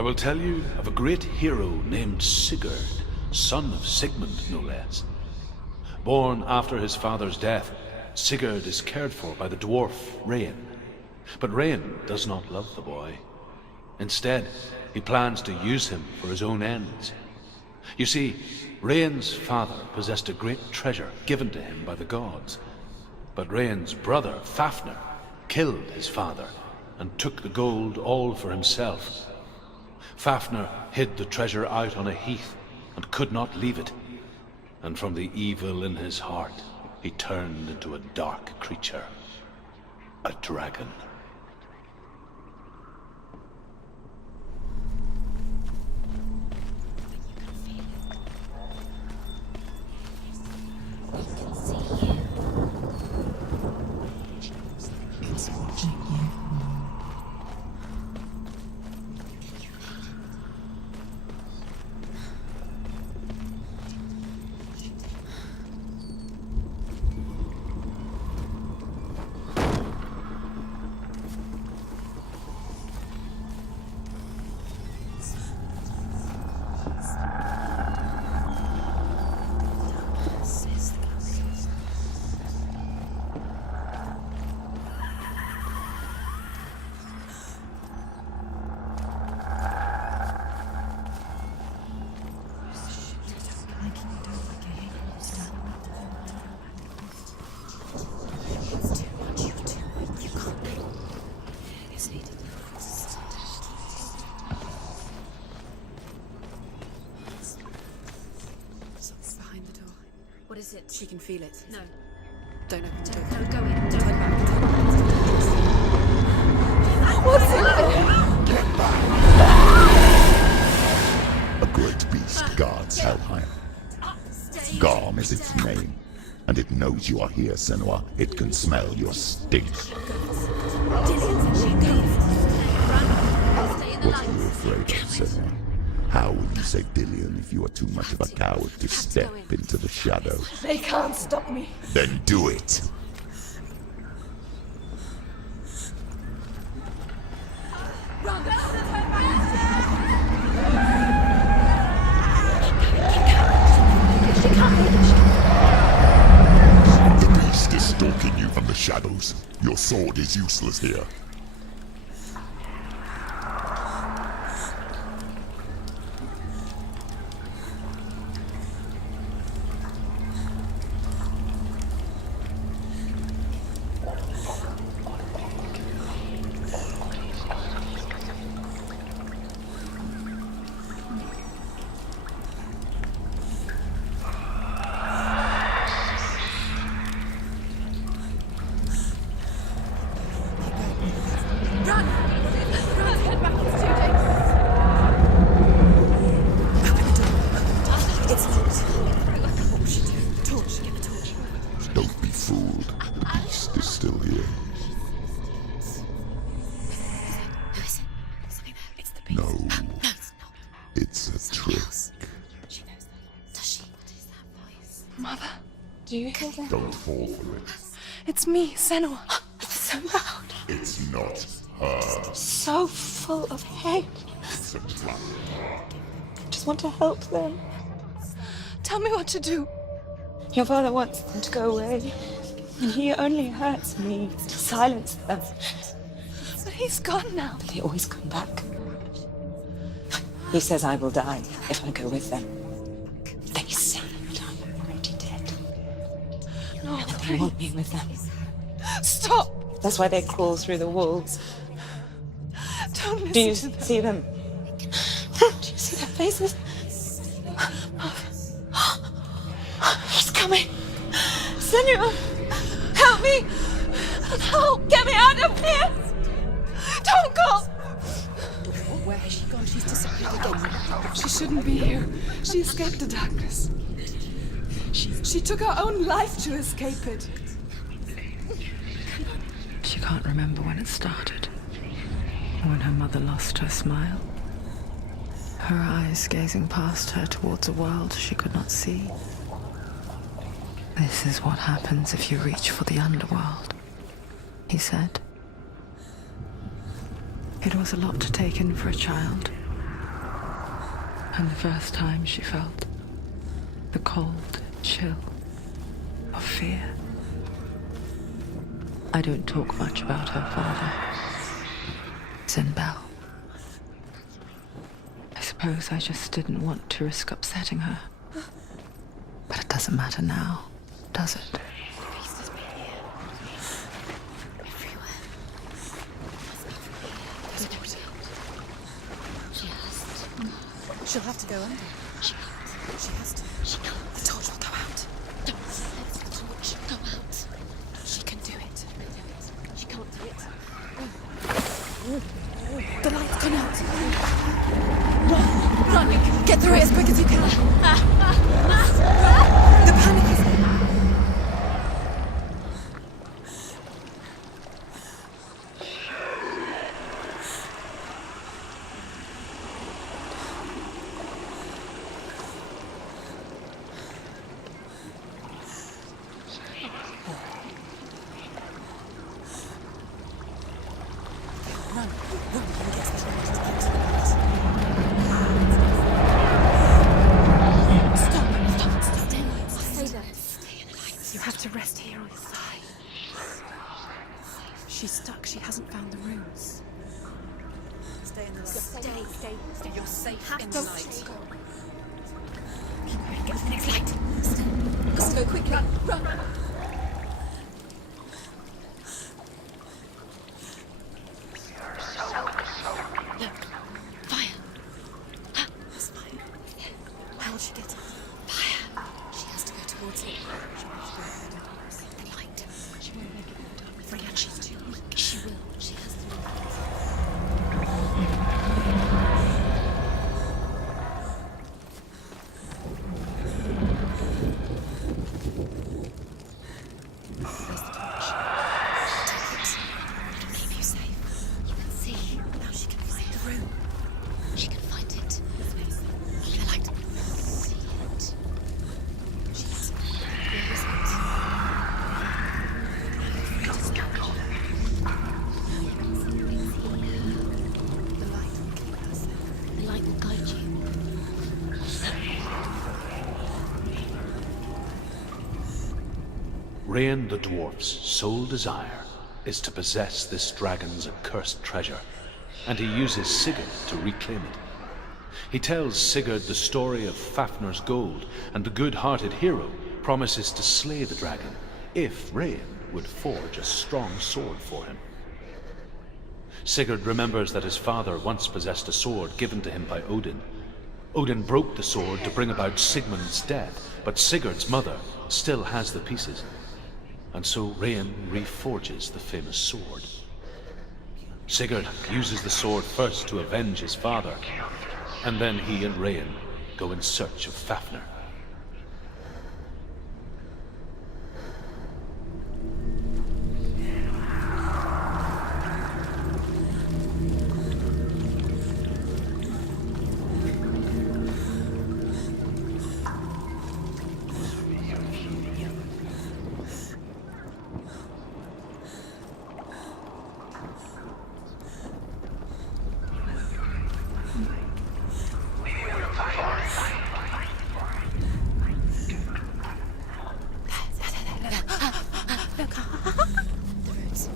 I will tell you of a great hero named Sigurd, son of Sigmund, no less. Born after his father's death, Sigurd is cared for by the dwarf Rain. But Rain does not love the boy. Instead, he plans to use him for his own ends. You see, Rain's father possessed a great treasure given to him by the gods. But Rain's brother, Fafnir, killed his father and took the gold all for himself. Fafnir hid the treasure out on a heath and could not leave it. And from the evil in his heart, he turned into a dark creature, a dragon. She can feel it. No. Don't open the door. No, go in. Don't Turn back. What's in there? Get back! A great beast guards Helheim. Garm is its name, and it knows you are here, Senua. It can smell your stink. What are you afraid of, Senua? How will you save Dillion if you are too much of a coward to step into the shadows? They can't stop me. Then do it! Run! The beast is stalking you from the shadows. Your sword is useless here. Don't be fooled. The beast is still here. No. It's a trick. Mother, do you hear that? Don't fall for it. It's me, Senua. It's so loud. It's not her. So full of hate. It's a trap. I just want to help them. Tell me what to do. Your father wants them to go away, and he only hurts me to silence them. But he's gone now. But they always come back. He says I will die if I go with them. They say that I'm already dead. No, And they want me with them. Stop! That's why they crawl through the walls. Don't listen Do you to them. see them? Do you see their faces? He's coming. Senua, help me! Help! Get me out of here! Don't go! Where has she gone? She's disappeared again. She shouldn't be here. She escaped the darkness. She took her own life to escape it. She can't remember when it started. When her mother lost her smile. Her eyes gazing past her towards a world she could not see. This is what happens if you reach for the underworld, he said. It was a lot to take in for a child, And the first time she felt the cold chill of fear. I don't talk much about her father, Sinbel. I suppose I just didn't want to risk upsetting her. But it doesn't matter now, does it? She'll have to go under. She has to. The torch will go out. Don't let the torch go out. She can do it. She can't do it. The light's gone out. Run! Get through it as quick as you can. The panic is... She's stuck. She hasn't found the runes. Stay in the light. Stay. You're safe in the light. Keep going. Get to the next light. Let's go quickly. Run. Look. Fire. There's fire. How will she get it? Fire. She has to go towards it. She will have to go towards the light. She won't make it in the dark. Freya, she's too weak. She will. She has to. There's the torch. Take it. It'll keep you safe. You can see. Now she can find the room. She can find it. Follow the light. See it. She has it. Where is it? The light will keep us safe. The light will guide you. Rain the dwarf's sole desire is to possess this dragon's accursed treasure, and he uses Sigurd to reclaim it. He tells Sigurd the story of Fafnir's gold, and the good-hearted hero promises to slay the dragon if Rain would forge a strong sword for him. Sigurd remembers that his father once possessed a sword given to him by Odin. Odin broke the sword to bring about Sigmund's death, but Sigurd's mother still has the pieces. And so Rain reforges the famous sword. Sigurd uses the sword first to avenge his father, and then he and Rain go in search of Fafnir. The roots.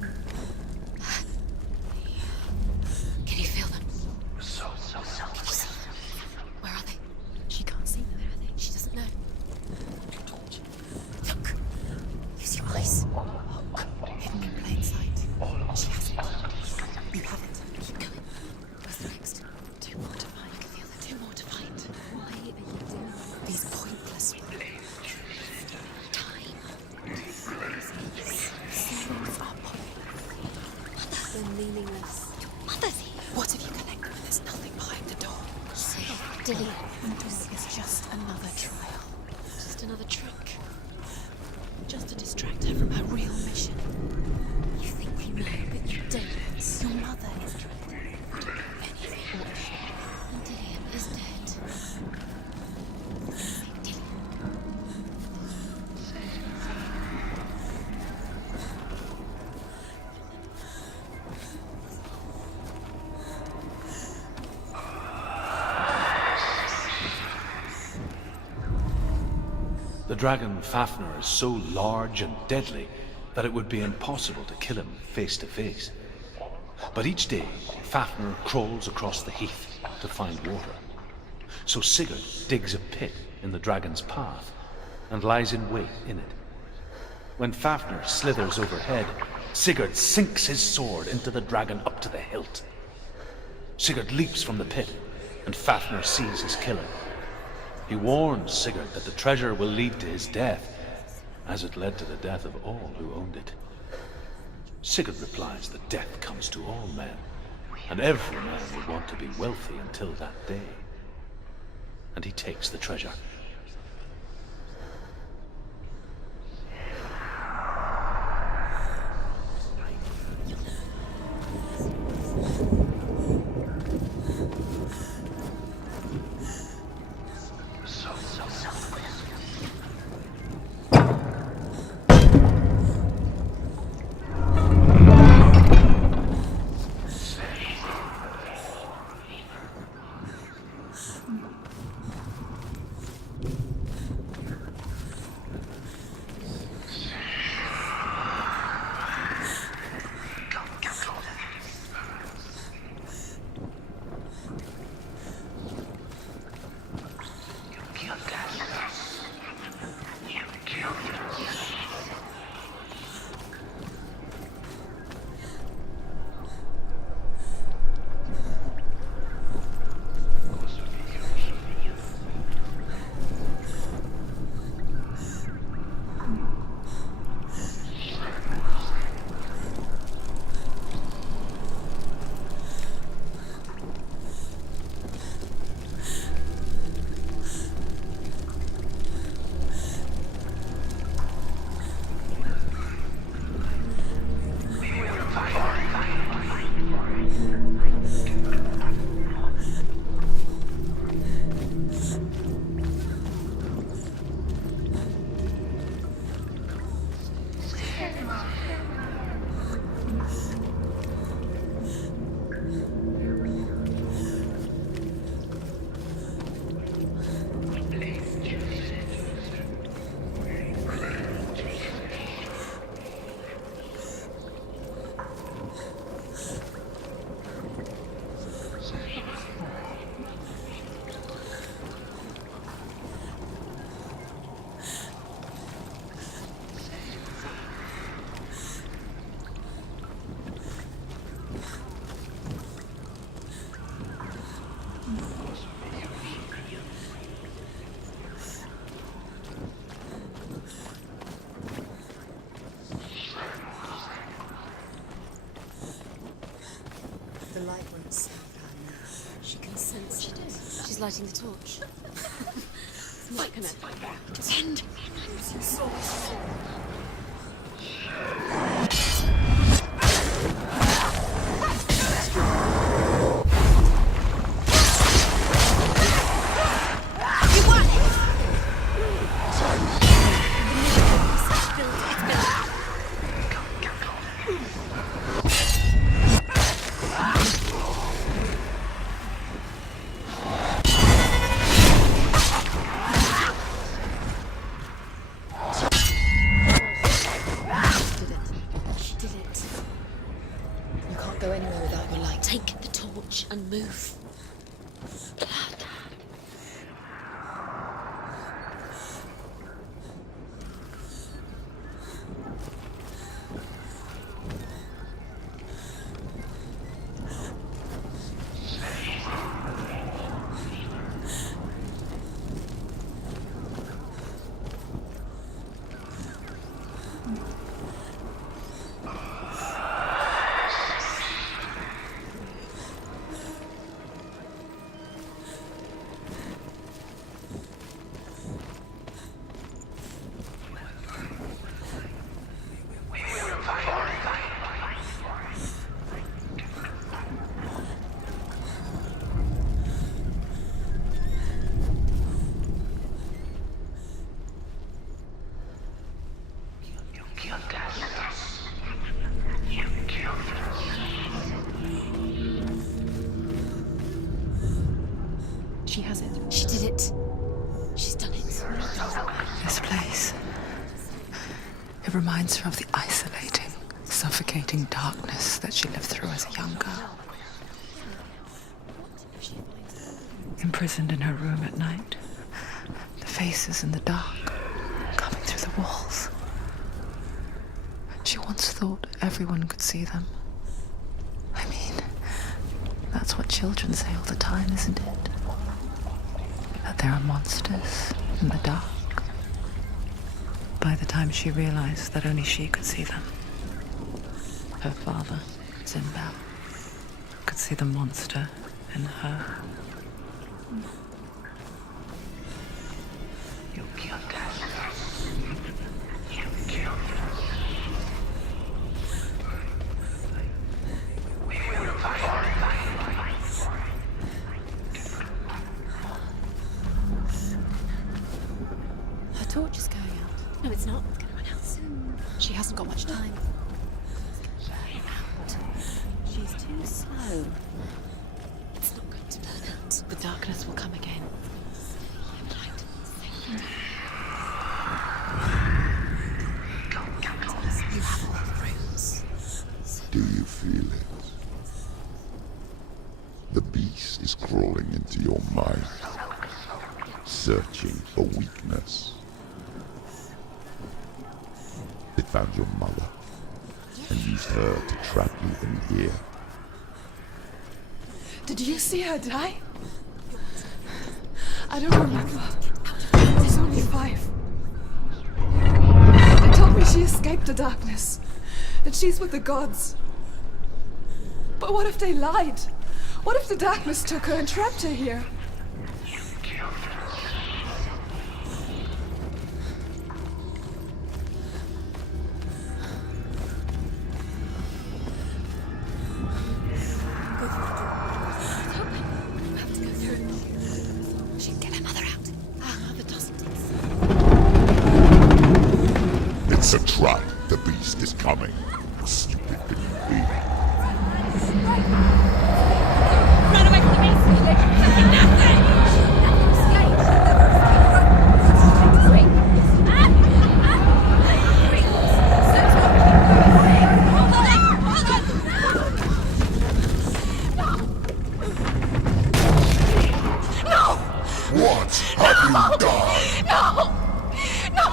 Can you feel them? Can you see them? Where are they? She can't see them. Where are they? She doesn't know. Torch. Look. Use your eyes. Hidden in plain sight. She has it. You have it. Keep going. What's the next? Two more to find. I can feel them. Two more to find. Why are you doing these pointless Seals are pointless. They're meaningless. Your mother's here. What have you collected? There's nothing behind the door. See, Dilly. This is just another trial. Just another trick. Just to distract her from her real mission. You think you know, but you don't. Your mother is dead. Anything. And Dillian is dead. Dilly. The dragon Fafnir is so large and deadly that it would be impossible to kill him face to face. But each day, Fafnir crawls across the heath to find water. So Sigurd digs a pit in the dragon's path and lies in wait in it. When Fafnir slithers overhead, Sigurd sinks his sword into the dragon up to the hilt. Sigurd leaps from the pit, and Fafnir sees his killer. He warns Sigurd that the treasure will lead to his death, as it led to the death of all who owned it. Sigurd replies that death comes to all men, and every man will want to be wealthy until that day. And he takes the treasure. The light won't serve her now. She can sense it. She's lighting the torch. It's not gonna... Send! And move. She has it. She did it. She's done it. This place. It reminds her of the isolating, suffocating darkness that she lived through as a young girl. Imprisoned in her room at night, the faces in the dark coming through the walls. She once thought everyone could see them. I mean, that's what children say all the time, isn't it? That there are monsters in the dark. By the time she realized that only she could see them, her father, Zimbel, could see the monster in her. You killed us. You killed us. We will fight. Her torch is going out. No, it's not. It's going to run out soon. She hasn't got much time. It's going to burn out. She's too slow. It's not going to burn out. The darkness will come again. You have all the roots. Do you feel it? The beast is crawling into your mind, searching for weakness. It found your mother and used her to trap you in here. Did you see her die? I don't remember. I was only 5. They told me she escaped the darkness, that she's with the gods. But what if they lied? What if the darkness took her and trapped her here? It's a trap. The beast is coming. How stupid can you be? Run away from the beast! What have you done? No!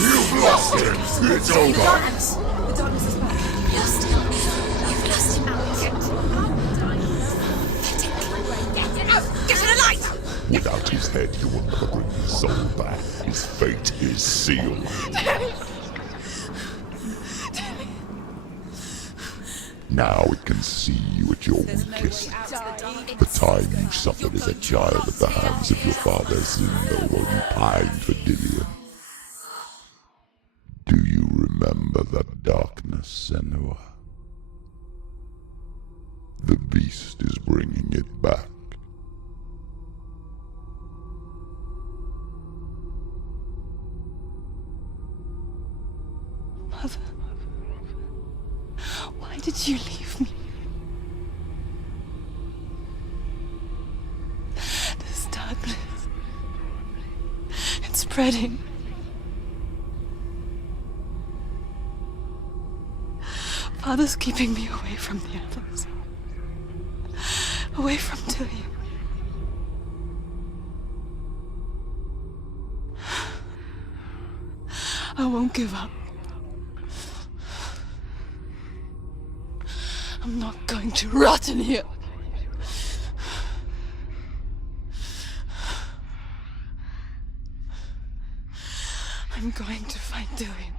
You've lost him. It's over. The darkness is back. You've lost him. You've lost him. Get out! Get to the light! Without his head, you will never bring his soul back. His fate is sealed. Now it can see you at your weakest. The time you suffered as a child at the hands of your father Zindo while you pined for Dillion. Do you remember that darkness, Senua? The beast is bringing it back. Mother, why did you leave me? This darkness, it's spreading. Father's keeping me away from the others. Away from Dillion. I won't give up. I'm not going to rot in here. I'm going to find Dillion.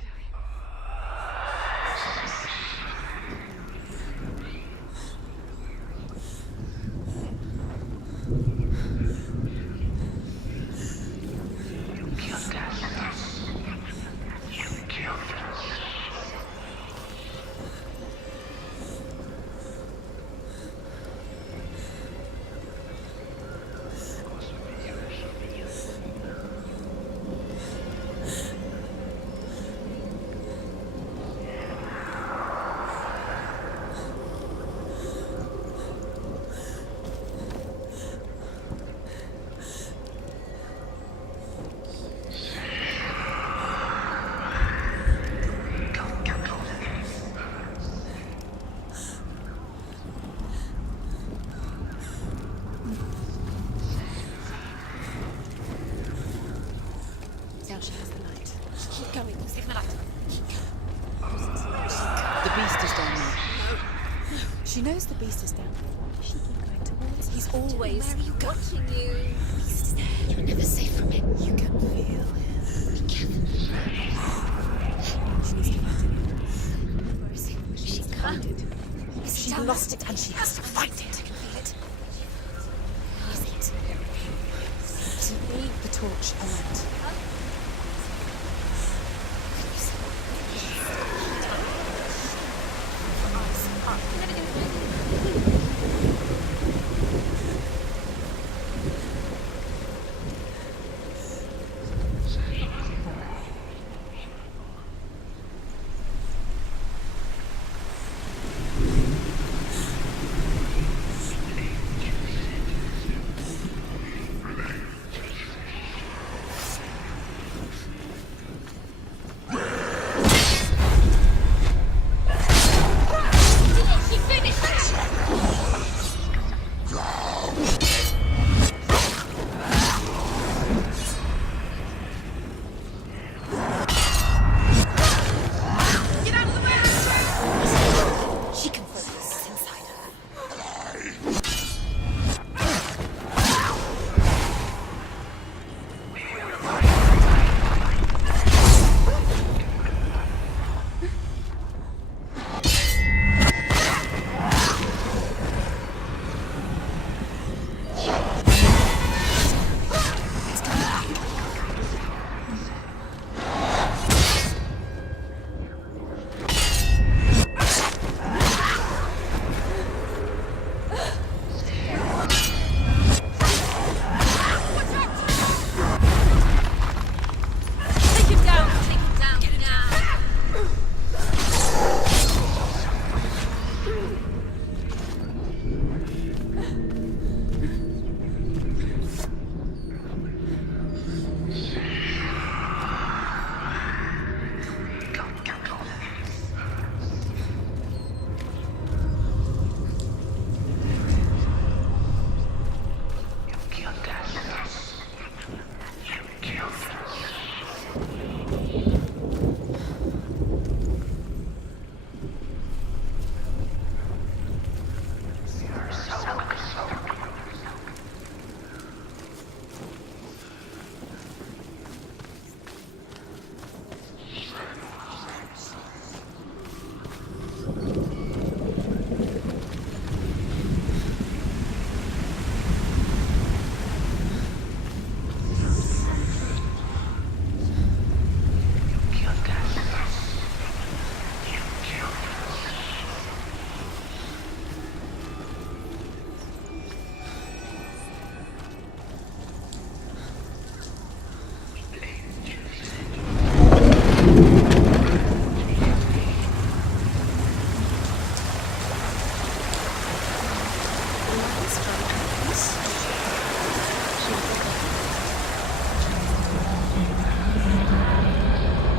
beast is down there. She knows the beast is down there. She keep going towards him. He's always Where are you going? watching you. He's there. You're never safe from him. You can feel him. Be careful. She needs to find him. Where is he? She needs to find it. Is he She down lost there? it and she has to find it. I can feel it. Where is it? To leave the torch alight. He finished it! Get out of the way! She can focus inside her. Take him down! Take him down! Get him down!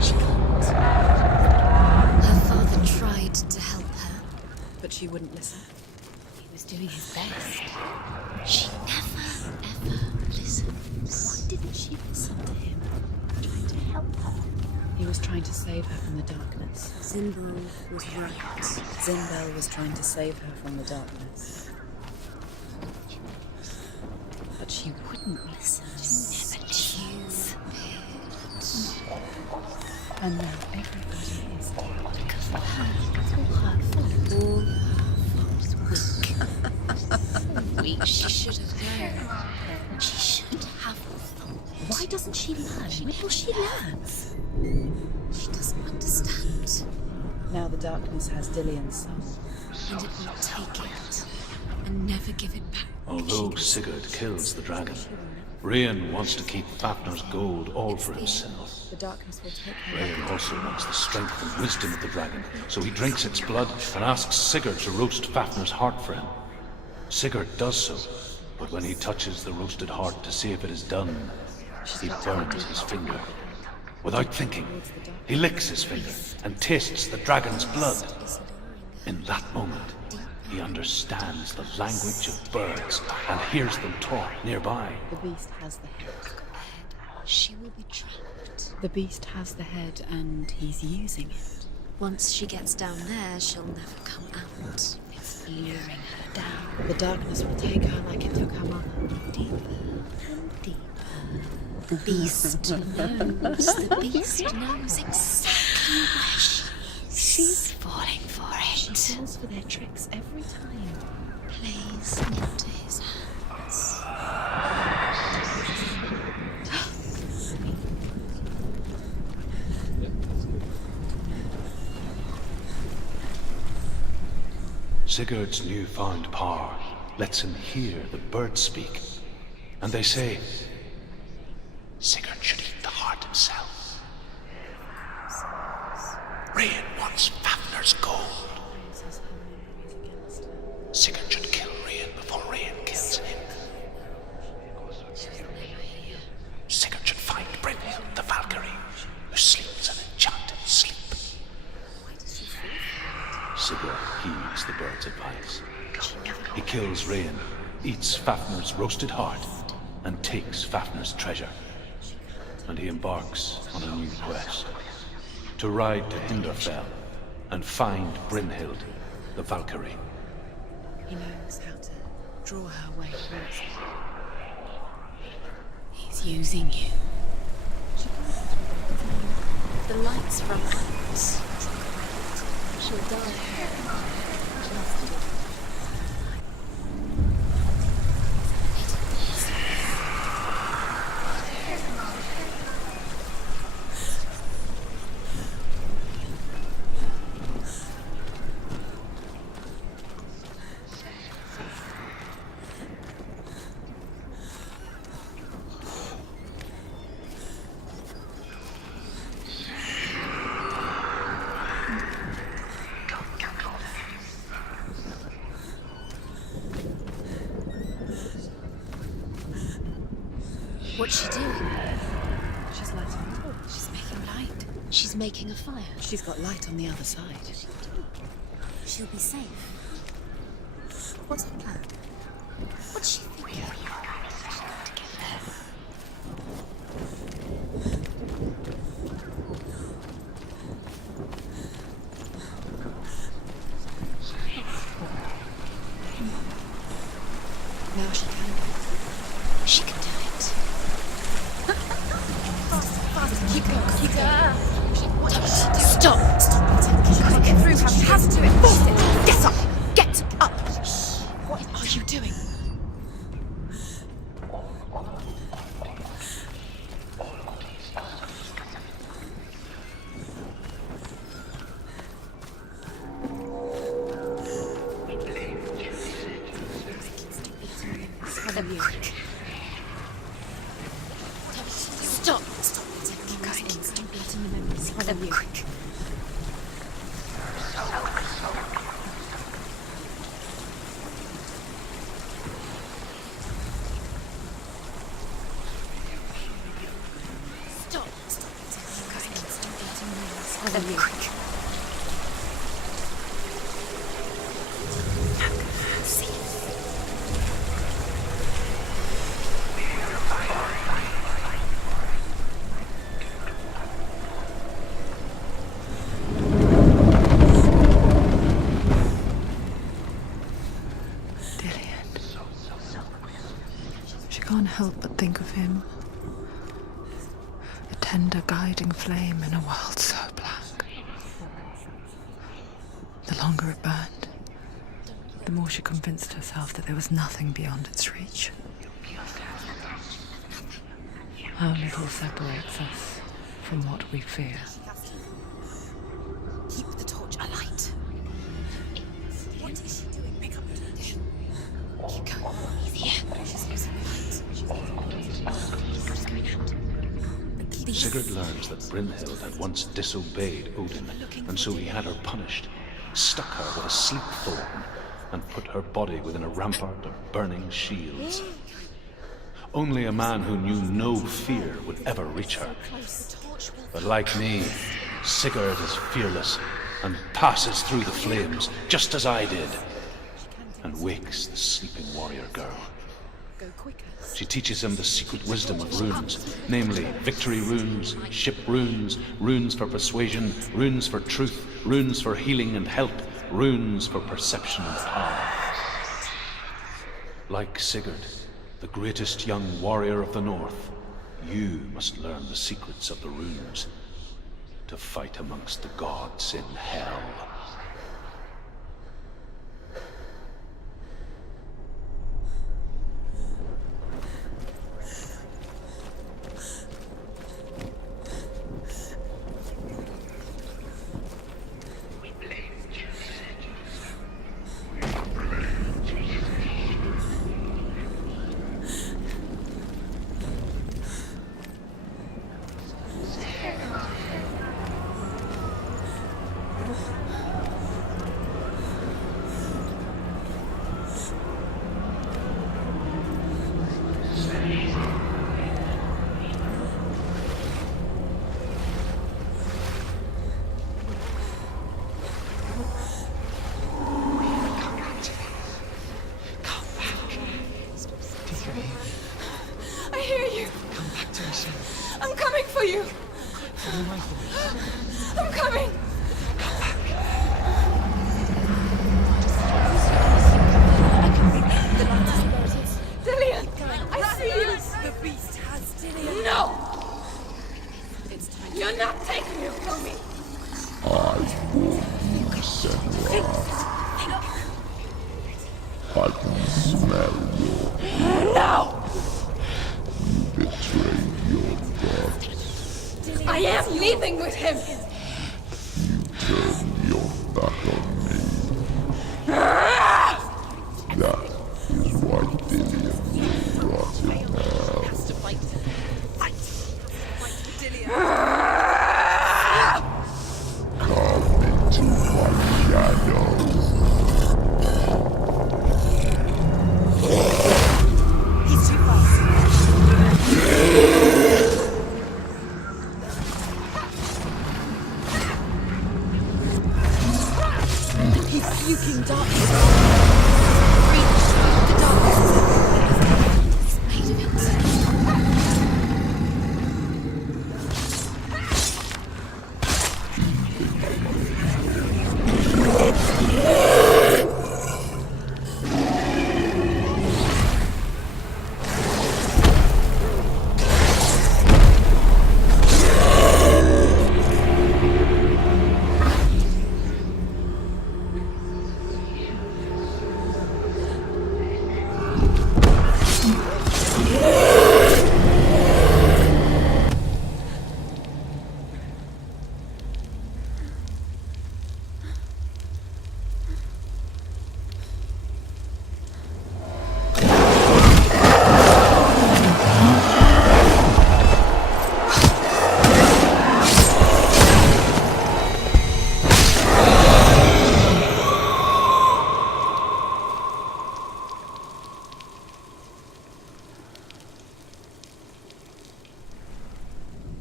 She can't. Her father tried to help her. But she wouldn't listen. He was doing his best. She never, ever listens. Why didn't she listen to him? Trying to help her. He was trying to save her from the darkness. Zimbel was right. Zimbel was trying to save her from the darkness. But she wouldn't listen. Never choose. And now everybody is Because of her. It's all her fault. All her fault. Weak. She should have known. She should have thought. Why doesn't she learn? When will she learn? She doesn't understand. Now the darkness has Dillion's soul. And it will take it and never give it back. Although Sigurd kills the dragon, Rian wants to keep Fafnir's gold all for himself. The darkness will take her. Rian also wants the strength and wisdom of the dragon, so he drinks its blood and asks Sigurd to roast Fafnir's heart for him. Sigurd does so, but when he touches the roasted heart to see if it is done, he burns his finger. Without thinking, he licks his finger and tastes the dragon's blood. In that moment, he understands the language of birds and hears them talk nearby. The beast has the head. She will be trapped. The beast has the head and he's using it. Once she gets down there, she'll never come out. It's luring her down. The darkness will take her like it took her mother. Deeper and deeper. The beast knows. The beast knows exactly where she is. She's falling for it. She falls for their tricks every time. Plays into his hands. Sigurd's newfound power lets him hear the birds speak. And they say, Sigurd should eat the heart himself. Rain wants Fafnir's gold. Sigurd should kill Rain before Rain kills him. Sigurd should find Brynhild the Valkyrie, who sleeps an enchanted sleep. Sigurd heeds the bird's advice. He kills Rain, eats Fafnir's roasted heart, and takes Fafnir's treasure. And he embarks on a new quest, to ride to Hinderfell and find Brynhild the Valkyrie. He knows how to draw her way towards him. He's using you. The light's from us. She'll die. What's she doing? She's lighting a torch. She's making light. She's making a fire. She's got light on the other side. She'll be safe. What's her plan? What's she thinking? To get there. Now she can. She can do it. Keep going, keep going. Stop! Stop! Get through her. She has to do it. Force it. Get up! Get up! What are you doing? Stop! Stop! Keep going. Letting the memories follow you. Quick. Stop! Stop! Keep going. Letting the memories follow you. Quick. She can't help but think of him. A tender guiding flame in a world so black. The longer it burned, the more she convinced herself that there was nothing beyond its reach. How little separates us from what we fear. Keep the torch alight. What is she doing? Pick up the torch. Keep going. He's here. She's using the light. She's going out. Sigurd learns that Brynhild had once disobeyed Odin, and so he had her punished, stuck her with a sleep thorn, and put her body within a rampart of burning shields. Only a man who knew no fear would ever reach her. But like me, Sigurd is fearless and passes through the flames, just as I did, and wakes the sleeping warrior girl. Go quicker. She teaches him the secret wisdom of runes, namely victory runes, ship runes, runes for persuasion, runes for truth, runes for healing and help, runes for perception and power. Like Sigurd, the greatest young warrior of the North, you must learn the secrets of the runes to fight amongst the gods in Hell. I hear you. Come back to us. I'm coming for you. I'm coming. Dillian, I see you. The beast has Dillian. No. You're not taking it from me. I warn you, Senua. I can smell your... No. You betrayed your gods. I am leaving with him. You turned your back on me. That is why Dillian will rot in hell. Come into my shadow. He's too fast. He's puking darkness. Breathe the darkness. It's made of it.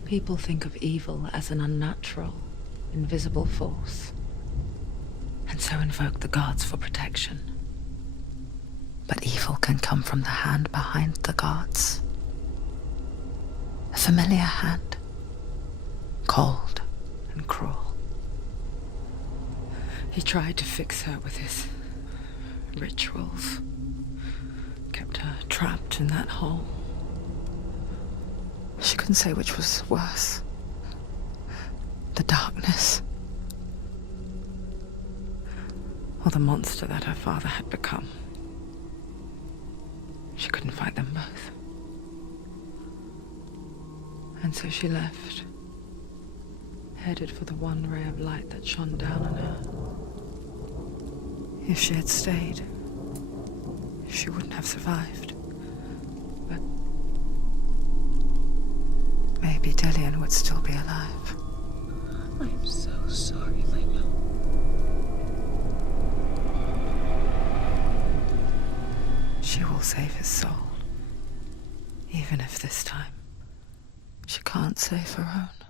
People think of evil as an unnatural, invisible force, and so invoke the gods for protection. But evil can come from the hand behind the gods. A familiar hand, cold and cruel. He tried to fix her with his rituals, kept her trapped in that hole. She couldn't say which was worse. The darkness, or the monster that her father had become. She couldn't fight them both. And so she left, headed for the one ray of light that shone down on her. If she had stayed, she wouldn't have survived. But maybe Dillian would still be alive. I'm so sorry, Layla. She will save his soul, even if this time she can't save her own.